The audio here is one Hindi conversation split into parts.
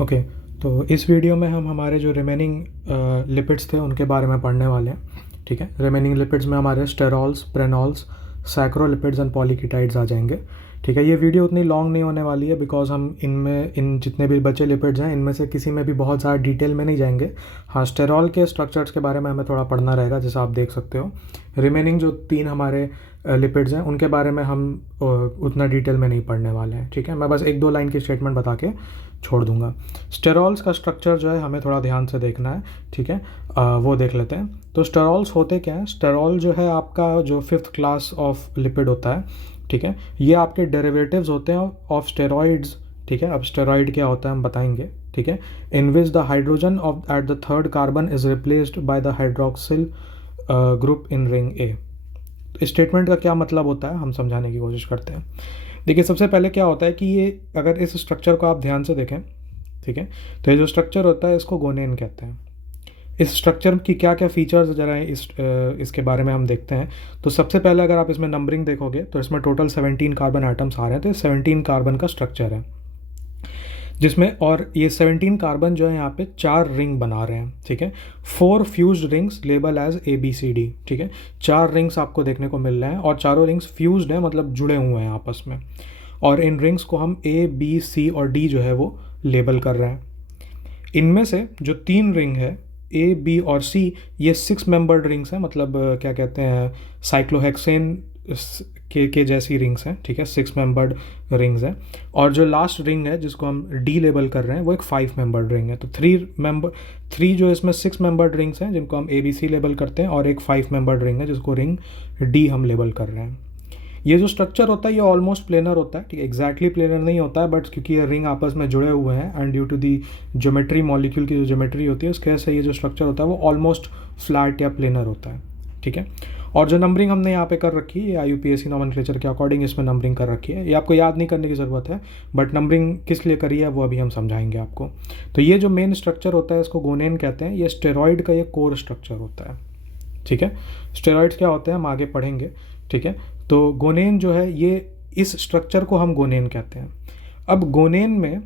ओके, तो इस वीडियो में हम हमारे जो रिमेनिंग लिपिड्स थे उनके बारे में पढ़ने वाले हैं। ठीक है, रिमेनिंग लिपिड्स में हमारे स्टेरॉल्स, प्रेनॉल्स, सैक्रोलिपिड्स एंड पॉलीकीटाइड्स आ जाएंगे। ठीक है, ये वीडियो उतनी लॉन्ग नहीं होने वाली है बिकॉज हम इन जितने भी बचे लिपिड्स हैं इनमें से किसी में भी बहुत ज़्यादा डिटेल में नहीं जाएंगे। हाँ, स्टेरॉल के स्ट्रक्चर्स के बारे में हमें थोड़ा पढ़ना रहेगा, जैसा आप देख सकते हो। रिमेनिंग जो 3 हमारे लिपिड्स हैं उनके बारे में हम उतना डिटेल में नहीं पढ़ने वाले हैं। ठीक है, मैं बस 1-2 लाइन की स्टेटमेंट बता के छोड़ दूंगा। स्टेरॉल्स का स्ट्रक्चर जो है हमें थोड़ा ध्यान से देखना है। ठीक है, वो देख लेते हैं। तो स्टेरॉल्स होते क्या हैं? स्टेरॉल जो है आपका जो 5th क्लास ऑफ लिपिड होता है। ठीक है, ये आपके डेरिवेटिव्स होते हैं ऑफ स्टेरॉइड्स। ठीक है, अब स्टेरॉइड क्या होता है हम बताएंगे। ठीक है, in which the hydrogen of at the 3rd carbon is replaced by the hydroxyl group in ring A. Statement का क्या मतलब होता है हम समझाने की कोशिश करते हैं। देखिए, सबसे पहले क्या होता है कि ये अगर इस स्ट्रक्चर को आप ध्यान से देखें, ठीक है, तो ये जो स्ट्रक्चर होता है इसको गोनेन कहते हैं। इस स्ट्रक्चर की क्या क्या फीचर्स जरा इसके बारे में हम देखते हैं। तो सबसे पहले अगर आप इसमें नंबरिंग देखोगे तो इसमें टोटल 17 कार्बन आइटम्स आ रहे हैं। तो 17 कार्बन का स्ट्रक्चर है जिसमें, और ये 17 कार्बन जो है यहाँ पे 4 रिंग बना रहे हैं। ठीक है, 4 fused rings label as ABCD। ठीक है, 4 रिंग्स आपको देखने को मिल रहे हैं और चारों रिंग्स फ्यूज्ड हैं, मतलब जुड़े हुए हैं आपस में। और इन रिंग्स को हम A, B, C और D जो है वो लेबल कर रहे हैं। इनमें से जो 3 रिंग है A, B और C, ये 6 मेंबर्ड रिंग्स हैं, मतलब क्या कहते हैं, साइक्लोहेक्सेन के जैसी रिंग्स हैं। ठीक है, 6 मेंबर्ड रिंग्स हैं। और जो लास्ट रिंग है जिसको हम D लेबल कर रहे हैं वो एक 5 मेंबर्ड रिंग है। तो 3 जो इसमें 6 मेंबर्ड रिंग्स हैं जिनको हम ABC लेबल करते हैं, और एक 5 मेंबर्ड रिंग है जिसको रिंग D हम लेबल कर रहे हैं। ये जो स्ट्रक्चर होता है ये ऑलमोस्ट प्लेनर होता है। ठीक है, एग्जैक्टली प्लेनर नहीं होता है, बट क्योंकि ये रिंग आपस में जुड़े हुए हैं and due to the geometry, molecule की जो ज्योमेट्री होती है उसके वजह से ये जो स्ट्रक्चर होता है वो ऑलमोस्ट फ्लैट या प्लेनर होता है। ठीक है, और जो नंबरिंग हमने यहाँ पे कर रखी है ये IUPAC नॉमेनक्लेचर के अकॉर्डिंग इसमें नंबरिंग कर रखी है। ये आपको याद नहीं करने की ज़रूरत है, बट नंबरिंग किस लिए करी है वो अभी हम समझाएंगे आपको। तो ये जो मेन स्ट्रक्चर होता है इसको गोनेन कहते हैं। ये स्टेरॉइड का ये कोर स्ट्रक्चर होता है। ठीक है, स्टेरॉइड्स क्या होते हैं हम आगे पढ़ेंगे। ठीक है, तो गोनेन जो है ये, इस स्ट्रक्चर को हम गोनेन कहते हैं। अब गोनेन में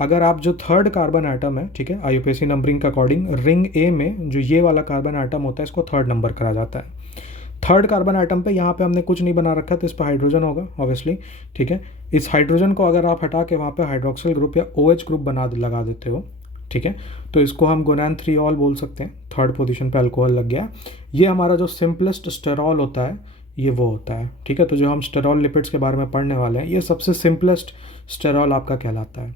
अगर आप जो 3rd कार्बन आइटम है, ठीक है, IUPAC नंबरिंग के अकॉर्डिंग रिंग A में जो ये वाला कार्बन आइटम होता है इसको 3rd नंबर करा जाता है। 3rd कार्बन आइटम पे यहाँ पे हमने कुछ नहीं बना रखा तो इस पर हाइड्रोजन होगा ऑब्वियसली। ठीक है, इस हाइड्रोजन को अगर आप हटा के वहाँ पे हाइड्रोक्सिल ग्रुप या OH ग्रुप लगा देते हो, ठीक है, तो इसको हम गोनान-3-ऑल बोल सकते हैं। 3rd पोजीशन पे अल्कोहल लग गया। ये हमारा जो सिंपलेस्ट स्टेरॉल होता है ये वो होता है। ठीक है, तो जो हम स्टेरॉल लिपिड्स के बारे में पढ़ने वाले हैं ये सबसे सिंपलेस्ट स्टेरॉल आपका कहलाता है।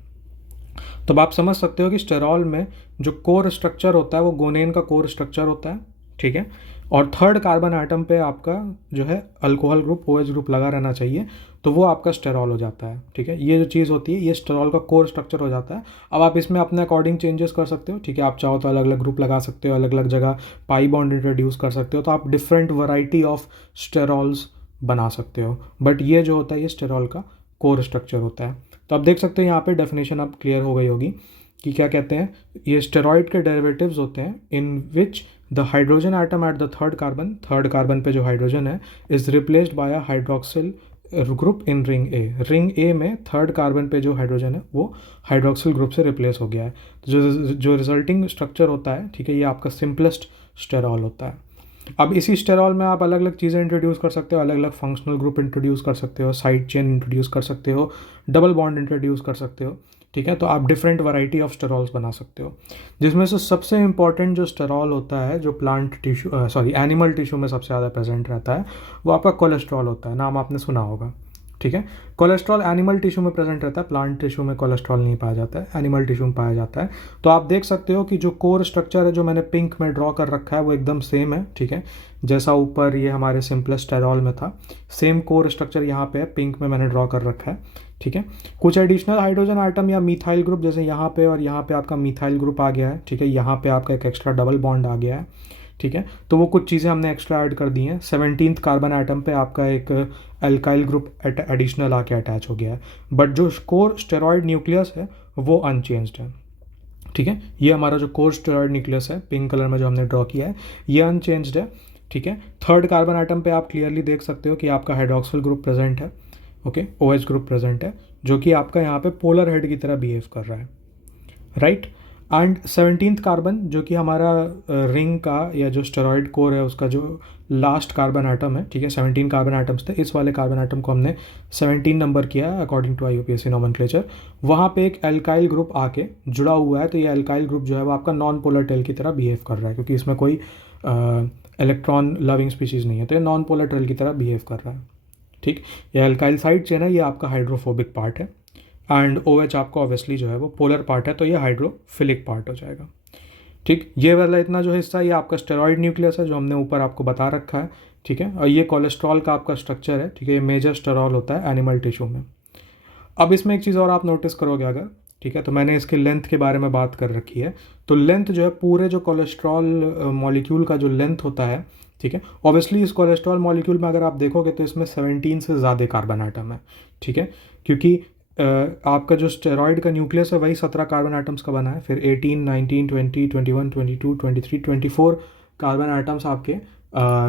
तो अब आप समझ सकते हो कि स्टेरॉल में जो कोर स्ट्रक्चर होता है वो गोनेन का कोर स्ट्रक्चर होता है। ठीक है, और 3rd कार्बन आइटम पे आपका जो है अल्कोहल ग्रुप, OH ग्रुप लगा रहना चाहिए, तो वो आपका स्टेरॉल हो जाता है। ठीक है, ये जो चीज़ होती है ये स्टेरॉल का कोर स्ट्रक्चर हो जाता है। अब आप इसमें अपने अकॉर्डिंग चेंजेस कर सकते हो। ठीक है, आप चाहो तो अलग अलग ग्रुप लगा सकते हो, अलग अलग जगह पाई बॉन्ड इंट्रोड्यूस कर सकते हो, तो आप डिफरेंट वैरायटी ऑफ स्टेरॉल्स बना सकते हो। बट ये जो होता है ये स्टेरॉल का कोर स्ट्रक्चर होता है। तो आप देख सकते हो यहाँ पे डेफिनेशन अब क्लियर हो गई होगी कि क्या कहते हैं। ये स्टेरॉइड के डेरिवेटिव्स होते हैं in which the hydrogen atom at the 3rd carbon पे जो हाइड्रोजन है is replaced by a hydroxyl group in ring A. Ring A में 3rd कार्बन पे जो हाइड्रोजन है वो हाइड्रोक्सिल ग्रुप से रिप्लेस हो गया है। तो जो रिजल्टिंग स्ट्रक्चर होता है, ठीक है, ये आपका सिंपलेस्ट स्टेरॉल होता है। अब इसी स्टेरॉल में आप अलग अलग चीज़ें इंट्रोड्यूस कर सकते हो, अलग अलग फंक्शनल ग्रुप इंट्रोड्यूस कर सकते हो, साइड चेन इंट्रोड्यूस कर सकते हो, डबल बॉन्ड इंट्रोड्यूस कर सकते हो। ठीक है, तो आप डिफरेंट वैरायटी ऑफ स्टेरॉल्स बना सकते हो, जिसमें से सबसे इंपॉर्टेंट जो स्टेरॉल होता है जो प्लांट टिश्यू एनिमल टिश्यू में सबसे ज़्यादा प्रेजेंट रहता है वो आपका कोलेस्ट्रॉल होता है। नाम आपने सुना होगा। ठीक है, कोलेस्ट्रॉल एनिमल टिश्यू में प्रेजेंट रहता है, प्लांट टिश्यू में कोलेस्ट्रॉल नहीं पाया जाता है, एनिमल टिश्यू में पाया जाता है। तो आप देख सकते हो कि जो कोर स्ट्रक्चर है जो मैंने पिंक में ड्रॉ कर रखा है वो एकदम सेम है। ठीक है, जैसा ऊपर ये हमारे सिंपलेस्ट स्टेरॉल में था, सेम कोर स्ट्रक्चर यहाँ पे है, पिंक में मैंने ड्रॉ कर रखा है। ठीक है, कुछ एडिशनल हाइड्रोजन आइटम या मिथाइल ग्रुप, जैसे यहाँ पे और यहाँ पे आपका मिथाइल ग्रुप आ गया है। ठीक है, यहाँ पे आपका एक एक्स्ट्रा डबल बॉन्ड आ गया है। ठीक है, तो वो कुछ चीज़ें हमने एक्स्ट्रा ऐड कर दी हैं। 17th कार्बन आइटम पे आपका एक एल्काइल ग्रुप एडिशनल आके अटैच हो गया है, बट जो कोर स्टेरॉइड न्यूक्लियस है वो अनचेंज्ड है। ठीक है, ये हमारा जो कोर स्टेरॉइड न्यूक्लियस है पिंक कलर में जो हमने ड्रॉ किया है ये अनचेंज्ड है। ठीक है, 3rd कार्बन आइटम पे आप क्लियरली देख सकते हो कि आपका हाइड्रोक्सिल ग्रुप प्रेजेंट है। ओके, OH ग्रुप प्रेजेंट है जो कि आपका यहाँ पे पोलर हेड की तरह बिहेव कर रहा है। राइट। एंड 17th कार्बन जो कि हमारा रिंग का या जो स्टेरॉइड कोर है उसका जो लास्ट कार्बन आइटम है, ठीक है, 17 कार्बन आइटम्स थे, इस वाले कार्बन आइटम को हमने 17 नंबर किया अकॉर्डिंग टू IUPAC नोमेनक्लेचर। वहाँ पे एक एल्काइल ग्रुप आके जुड़ा हुआ है, तो ये एल्काइल ग्रुप जो है वो आपका नॉन पोलर टेल की तरह बिहेव कर रहा है, क्योंकि इसमें कोई इलेक्ट्रॉन लविंग स्पीशीज़ नहीं है, तो ये नॉन पोलर टेल की तरह बिहेव कर रहा है। ठीक, ये एल्काइल साइड चेन है, ये आपका हाइड्रोफोबिक पार्ट है। एंड OH आपका ऑब्वियसली जो है वो पोलर पार्ट है, तो ये हाइड्रोफिलिक पार्ट हो जाएगा। ठीक, ये वाला इतना जो हिस्सा ये आपका स्टेरॉइड न्यूक्लियस है जो हमने ऊपर आपको बता रखा है। ठीक है, और ये कोलेस्ट्रॉल का आपका स्ट्रक्चर है। ठीक है, ये मेजर स्टेरॉल होता है एनिमल टिश्यू में। अब इसमें एक चीज़ और आप नोटिस करोगे अगर, ठीक है, तो मैंने इसके लेंथ के बारे में बात कर रखी है। तो लेंथ जो है पूरे जो कोलेस्ट्रॉल मॉलिक्यूल का जो लेंथ होता है, ठीक है, ऑब्वियसली इस कोलेस्ट्रॉल मॉलिक्यूल में अगर आप देखोगे तो इसमें 17 से ज़्यादा कार्बन आइटम है। ठीक है, क्योंकि आपका जो स्टेरॉइड का न्यूक्लियस है वही 17 कार्बन आइटम्स का बना है, फिर 18, 19, 20, 21, 22, 23, 24 कार्बन आइटम्स आपके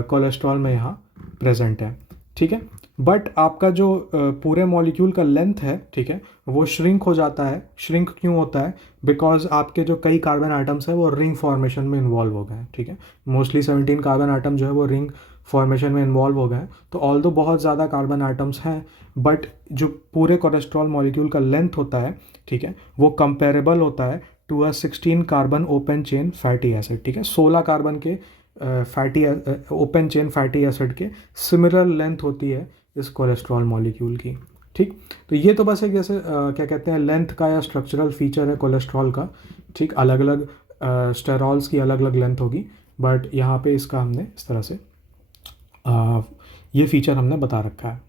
कोलेस्ट्रॉल में यहाँ प्रेजेंट है। ठीक है, बट आपका जो पूरे मॉलिक्यूल का लेंथ है, ठीक है, वो श्रिंक हो जाता है। श्रिंक क्यों होता है? बिकॉज आपके जो कई कार्बन आइटम्स हैं वो रिंग फॉर्मेशन में इन्वॉल्व हो गए हैं। ठीक है, मोस्टली 17 कार्बन आइटम जो है वो रिंग फॉर्मेशन में इन्वॉल्व हो गए हैं। तो ऑल्दो बहुत ज़्यादा कार्बन आइटम्स हैं, बट जो पूरे कोलेस्ट्रॉल मॉलिक्यूल का लेंथ होता है, ठीक है, वो कंपेरेबल होता है to a 16 carbon open chain fatty acid. ठीक है, 16 कार्बन के fatty open chain fatty acid के सिमिलर लेंथ होती है इस कोलेस्ट्रॉल मॉलिक्यूल की। ठीक, तो ये तो बस एक जैसे क्या कहते हैं लेंथ का या स्ट्रक्चरल फीचर है कोलेस्ट्रॉल का। ठीक, अलग अलग स्टेरॉल्स की अलग अलग लेंथ होगी, बट यहाँ पे इसका हमने इस तरह से ये फीचर हमने बता रखा है।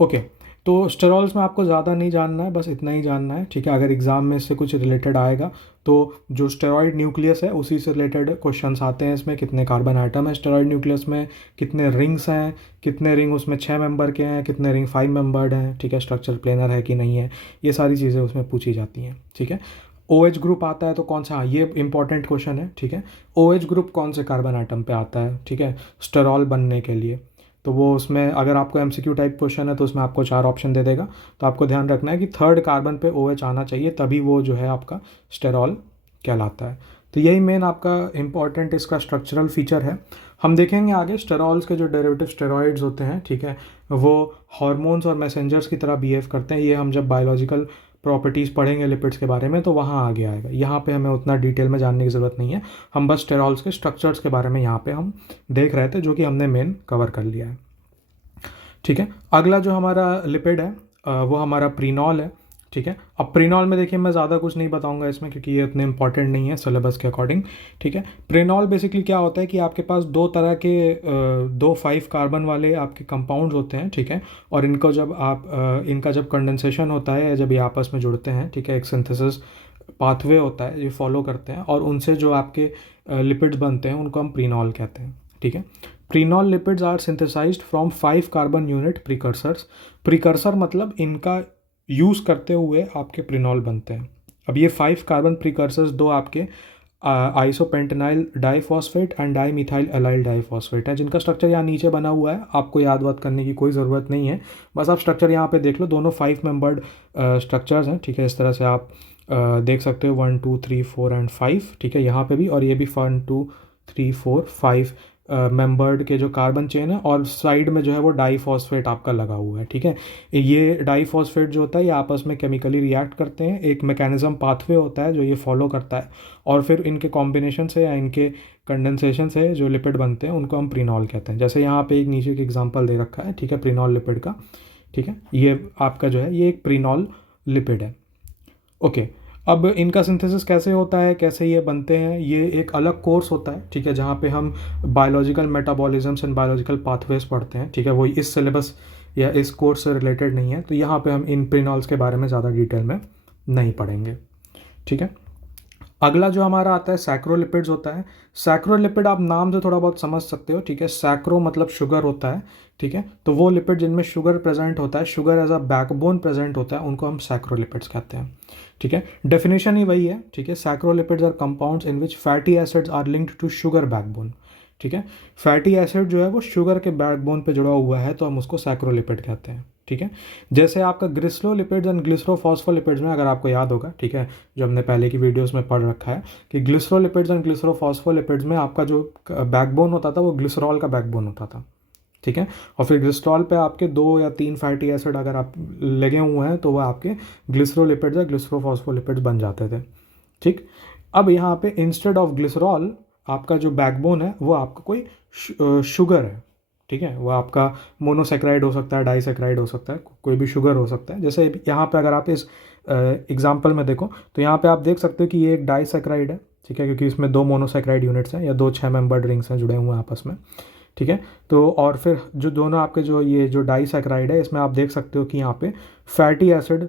ओके, तो स्टेरॉल्स में आपको ज़्यादा नहीं जानना है, बस इतना ही जानना है। ठीक है, अगर एग्ज़ाम में इससे कुछ रिलेटेड आएगा तो जो स्टेरॉइड न्यूक्लियस है उसी से रिलेटेड क्वेश्चंस आते हैं। इसमें कितने कार्बन आइटम है स्टेरॉइड न्यूक्लियस में, कितने रिंग्स हैं, कितने रिंग उसमें 6 मेंबर के हैं, कितने रिंग 5 मेंबर्ड हैं, ठीक है, स्ट्रक्चर प्लेनर है कि नहीं है, ये सारी चीज़ें उसमें पूछी जाती हैं। ठीक है, OH ग्रुप आता है तो कौन सा, ये इंपॉर्टेंट क्वेश्चन है। ठीक है, OH ग्रुप कौन से कार्बन आइटम पे आता है, ठीक है, स्टेरॉल बनने के लिए, तो वो उसमें अगर आपको MCQ टाइप क्वेश्चन है तो उसमें आपको 4 ऑप्शन दे देगा। तो आपको ध्यान रखना है कि 3rd कार्बन पे OH आना चाहिए, तभी वो जो है आपका स्टेरॉल कहलाता है। तो यही मेन आपका इम्पॉर्टेंट इसका स्ट्रक्चरल फीचर है। हम देखेंगे आगे स्टेरॉल्स के जो डेरिवेटिव स्टेरॉइड्स होते हैं, ठीक है, वो हार्मोन्स और मैसेंजर्स की तरह बिहेव करते हैं। ये हम जब बायोलॉजिकल प्रॉपर्टीज़ पढ़ेंगे लिपिड्स के बारे में तो वहाँ आगे आएगा। यहाँ पे हमें उतना डिटेल में जानने की ज़रूरत नहीं है, हम बस स्टेरॉल्स के स्ट्रक्चर्स के बारे में यहाँ पे हम देख रहे थे, जो कि हमने मेन कवर कर लिया है। ठीक है, अगला जो हमारा लिपिड है वो हमारा प्रीनॉल है। ठीक है, अब प्रीनॉल में देखिए मैं ज़्यादा कुछ नहीं बताऊंगा इसमें, क्योंकि ये इतने इंपॉर्टेंट नहीं है सिलेबस के अकॉर्डिंग। ठीक है, प्रीनॉल बेसिकली क्या होता है कि आपके पास दो तरह के 5 कार्बन वाले आपके कंपाउंड्स होते हैं। ठीक है, और इनको जब आप इनका जब कंडेंसेशन होता है या जब ये आपस में जुड़ते हैं, ठीक है, एक सिंथेसिस पाथवे होता है ये फॉलो करते हैं, और उनसे जो आपके लिपिड्स बनते हैं उनको हम प्रीनॉल कहते हैं। ठीक है, prenol lipids are synthesized from 5 carbon unit precursors. Precursor मतलब इनका यूज़ करते हुए आपके प्रीनॉल बनते हैं। अब ये 5 कार्बन प्रीकर्सर्स दो आपके isopentenyl diphosphate and dimethyl allyl diphosphate है, जिनका स्ट्रक्चर यहाँ नीचे बना हुआ है। आपको याद वाद करने की कोई ज़रूरत नहीं है, बस आप स्ट्रक्चर यहाँ पे देख लो। दोनों 5 मेंबर्ड स्ट्रक्चर्स हैं। ठीक है, इस तरह से आप देख सकते हो 1 2 3 4 एंड 5। ठीक है, यहाँ पे भी, और ये भी 1 2 3 4 5 मेंबर्ड के जो कार्बन चेन है, और साइड में जो है वो डाईफॉस्फेट आपका लगा हुआ है। ठीक है, ये डाईफॉस्फेट जो होता है ये आपस में केमिकली रिएक्ट करते हैं, एक मैकेनिज्म पाथवे होता है जो ये फॉलो करता है, और फिर इनके कॉम्बिनेशन से या इनके कंडेंसेशन से जो लिपिड बनते हैं उनको हम प्रीनॉल कहते हैं। जैसे यहाँ पे एक नीचे एक एग्जांपल दे रखा है, ठीक है, प्रीनॉल लिपिड का। ठीक है, ये आपका जो है ये एक प्रीनॉल लिपिड है। ओके, अब इनका सिंथेसिस कैसे होता है, कैसे ये बनते हैं, ये एक अलग कोर्स होता है। ठीक है, जहाँ पे हम biological metabolisms and biological pathways पढ़ते हैं। ठीक है, वो इस सिलेबस या इस कोर्स से रिलेटेड नहीं है, तो यहाँ पे हम इन प्रीनॉल्स के बारे में ज़्यादा डिटेल में नहीं पढ़ेंगे। ठीक है, अगला जो हमारा आता है सैक्रोलिपिड्स होता है। सैक्रोलिपिड आप नाम से थोड़ा बहुत समझ सकते हो। ठीक है, सैक्रो मतलब शुगर होता है। ठीक है, तो वो लिपिड जिनमें शुगर प्रेजेंट होता है, sugar as a backbone present होता है, उनको हम सैक्रोलिपिड्स कहते हैं। ठीक है, डेफिनेशन ही वही है। ठीक है, saccharolipids are compounds in which fatty acids are linked to sugar backbone. ठीक है, फैटी एसिड जो है वो शुगर के बैकबोन पे जुड़ा हुआ है, तो हम उसको सैक्रोलिपिड कहते हैं। ठीक है। जैसे आपका ग्लिसरोलिपिड्स एंड ग्लिसरोफॉस्फोलिपिड्स में अगर आपको याद होगा, ठीक है, जो हमने पहले की वीडियोस में पढ़ रखा है कि ग्लिसरोलिपिड्स एंड ग्लिसरोफॉस्फोलिपिड्स में आपका जो बैकबोन होता था वो ग्लिसरॉल का बैकबोन होता था, ठीक है। और फिर ग्लिसरॉल पे आपके 2 या 3 फैटी एसिड अगर आप लगे हुए हैं तो वह आपके ग्लिसरोलिपिड्स या ग्लिसरोफॉस्फोलिपिड्स बन जाते थे, ठीक। अब यहाँ पे इंस्टेड ऑफ ग्लिसरॉल आपका जो बैकबोन है वो आपका कोई शुगर है, ठीक है। वो आपका मोनोसेक्राइड हो सकता है, डाइसेक्राइड हो सकता है, कोई भी शुगर हो सकता है। जैसे यहाँ पे अगर आप इस एग्जांपल में देखो तो यहाँ पे आप देख सकते हो कि ये एक डाइसेक्राइड है, ठीक है, क्योंकि इसमें 2 मोनोसेक्राइड यूनिट्स हैं या 2 6 मेंबर्ड रिंग्स हैं जुड़े हुए हैं आपस में, ठीक है। तो और फिर जो दोनों आपके जो ये जो डाइसेक्राइड है इसमें आप देख सकते हो कि यहाँ पे फैटी एसिड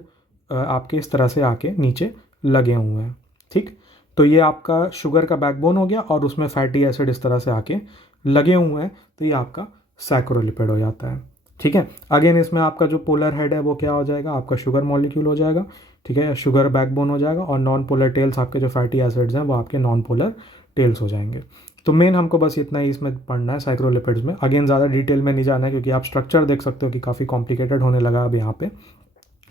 आपके इस तरह से आके नीचे लगे हुए हैं, ठीक। तो ये आपका शुगर का बैकबोन हो गया और उसमें फैटी एसिड इस तरह से आके लगे हुए हैं, तो ये आपका सैक्रोलिपिड हो जाता है, ठीक है। अगेन इसमें आपका जो पोलर हेड है वो क्या हो जाएगा, आपका शुगर मॉलिक्यूल हो जाएगा, ठीक है, शुगर बैकबोन हो जाएगा, और नॉन पोलर टेल्स आपके जो फैटी एसिड्स हैं वो आपके नॉन पोलर टेल्स हो जाएंगे। तो मेन हमको बस इतना ही इसमें पढ़ना है सैक्रोलिपिड्स में। अगेन ज़्यादा डिटेल में नहीं जाना है क्योंकि आप स्ट्रक्चर देख सकते हो कि काफ़ी कॉम्प्लिकेटेड होने लगा अब यहाँ पे,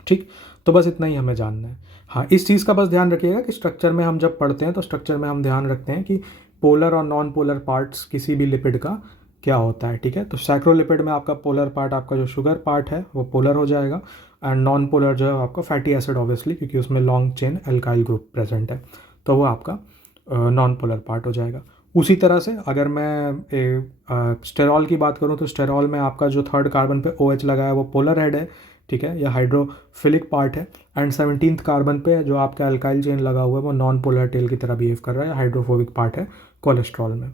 ठीक। तो बस इतना ही हमें जानना है। हाँ, इस चीज़ का बस ध्यान रखिएगा कि स्ट्रक्चर में हम जब पढ़ते हैं तो स्ट्रक्चर में हम ध्यान रखते हैं कि पोलर और नॉन पोलर पार्ट्स किसी भी लिपिड का क्या होता है, ठीक है। तो सैक्रोलिपिड में आपका पोलर पार्ट, आपका जो शुगर पार्ट है वो पोलर हो जाएगा, एंड नॉन पोलर जो है आपका फैटी एसिड ऑब्वियसली, क्योंकि उसमें long chain alkyl group present है, तो वो आपका नॉन पोलर पार्ट हो जाएगा। उसी तरह से अगर मैं स्टेरॉल की बात करूँ तो स्टेरॉल में आपका जो 3rd कार्बन पे OH लगा है वो पोलर हेड है, ठीक है, या हाइड्रोफिलिक पार्ट है, एंड 17th कार्बन पे जो आपका अल्काइल चेन लगा हुआ है वो नॉन पोलर टेल की तरह बिहेव कर रहा है, हाइड्रोफोबिक पार्ट है कोलेस्ट्रॉल में।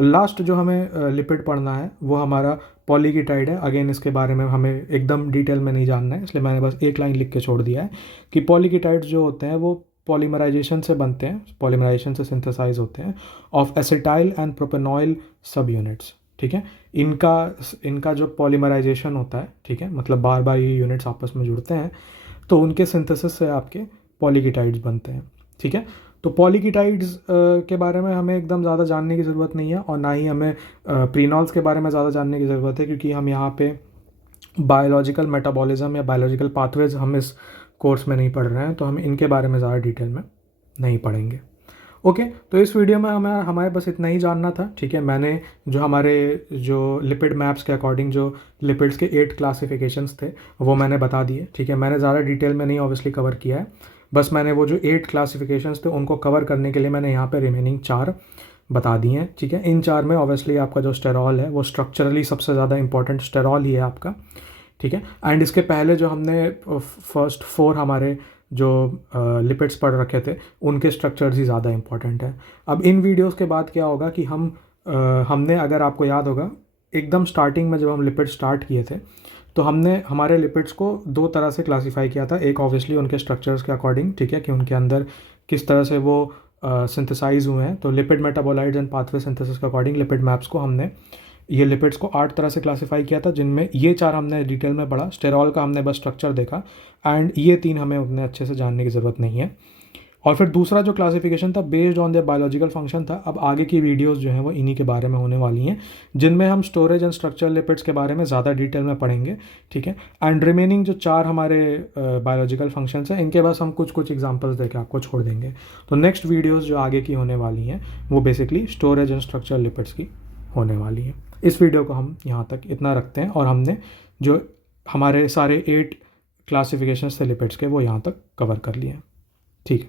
लास्ट जो हमें लिपिड पढ़ना है वो हमारा पॉलीकीटाइड है। अगेन इसके बारे में हमें एकदम डिटेल में नहीं जानना है, इसलिए मैंने बस एक लाइन लिख के छोड़ दिया है कि पॉलीकीटाइड्स जो होते हैं वो पॉलीमराइजेशन से बनते हैं, पॉलीमराइजेशन से सिंथेसाइज होते हैं ऑफ एसिटाइल एंड प्रोपेनॉइल सब यूनिट्स, ठीक है। इनका जो पॉलीमराइजेशन होता है, ठीक है, मतलब बार बार ये यूनिट्स आपस में जुड़ते हैं, तो उनके सिंथेसिस से आपके पॉलीकीटाइड्स बनते हैं, ठीक है। तो पॉलीकीटाइड्स के बारे में हमें एकदम ज़्यादा जानने की ज़रूरत नहीं है, और ना ही हमें प्रीनॉल्स के बारे में ज़्यादा जानने की ज़रूरत है, क्योंकि हम यहाँ पे बायोलॉजिकल मेटाबॉलिज्म या बायोलॉजिकल पाथवेज हम इस कोर्स में नहीं पढ़ रहे हैं, तो हम इनके बारे में ज़्यादा डिटेल में नहीं पढ़ेंगे। ओके, तो इस वीडियो में हमारे बस इतना ही जानना था, ठीक है। मैंने जो हमारे जो लिपिड मैप्स के अकॉर्डिंग जो लिपिड्स के 8 क्लासिफिकेशंस थे वो मैंने बता दिए, ठीक है। मैंने ज़्यादा डिटेल में नहीं ऑब्वियसली कवर किया है, बस मैंने वो जो 8 क्लासिफिकेशंस थे उनको कवर करने के लिए मैंने यहाँ पे रिमेनिंग 4 बता दिए हैं, ठीक है। इन 4 में ऑब्वियसली आपका जो स्टेरॉल है वो स्ट्रक्चरली सबसे ज़्यादा इंपॉर्टेंट स्टेरॉल ही है आपका, ठीक है। एंड इसके पहले जो हमने फर्स्ट 4 हमारे जो लिपिड्स पढ़ रखे थे उनके स्ट्रक्चर्स ही ज़्यादा इंपॉर्टेंट है। अब इन वीडियोस के बाद क्या होगा कि हमने, अगर आपको याद होगा, एकदम स्टार्टिंग में जब हम लिपिड स्टार्ट किए थे तो हमने हमारे लिपिड्स को 2 तरह से क्लासीफाई किया था। एक ऑब्वियसली उनके स्ट्रक्चर्स के अकॉर्डिंग, ठीक है, कि उनके अंदर किस तरह से वो सिंथेसाइज हुए हैं। तो lipid metabolites and pathway synthesis के अकॉर्डिंग लिपिड मैप्स को हमने ये लिपिड्स को 8 तरह से क्लासीफाई किया था, जिनमें ये 4 हमने डिटेल में पढ़ा। स्टेरॉल का हमने बस स्ट्रक्चर देखा, एंड ये 3 हमें उतने अच्छे से जानने की ज़रूरत नहीं है। और फिर दूसरा जो क्लासिफिकेशन था based on the biological function था। अब आगे की वीडियोस जो हैं वो इन्हीं के बारे में होने वाली हैं, जिनमें हम स्टोरेज एंड स्ट्रक्चर लिपिड्स के बारे में ज़्यादा डिटेल में पढ़ेंगे, ठीक है। एंड रिमेनिंग जो 4 हमारे बायोलॉजिकल फंक्शंस हैं इनके बस हम कुछ एग्जांपल्स देके आपको छोड़ देंगे। तो नेक्स्ट वीडियोज़ जो आगे की होने वाली हैं वो basically storage and structure lipids की होने वाली है। इस वीडियो को हम यहाँ तक इतना रखते हैं, और हमने जो हमारे सारे 8 क्लासिफिकेशंस थे लिपिड्स के वो यहाँ तक कवर कर लिए हैं, ठीक है।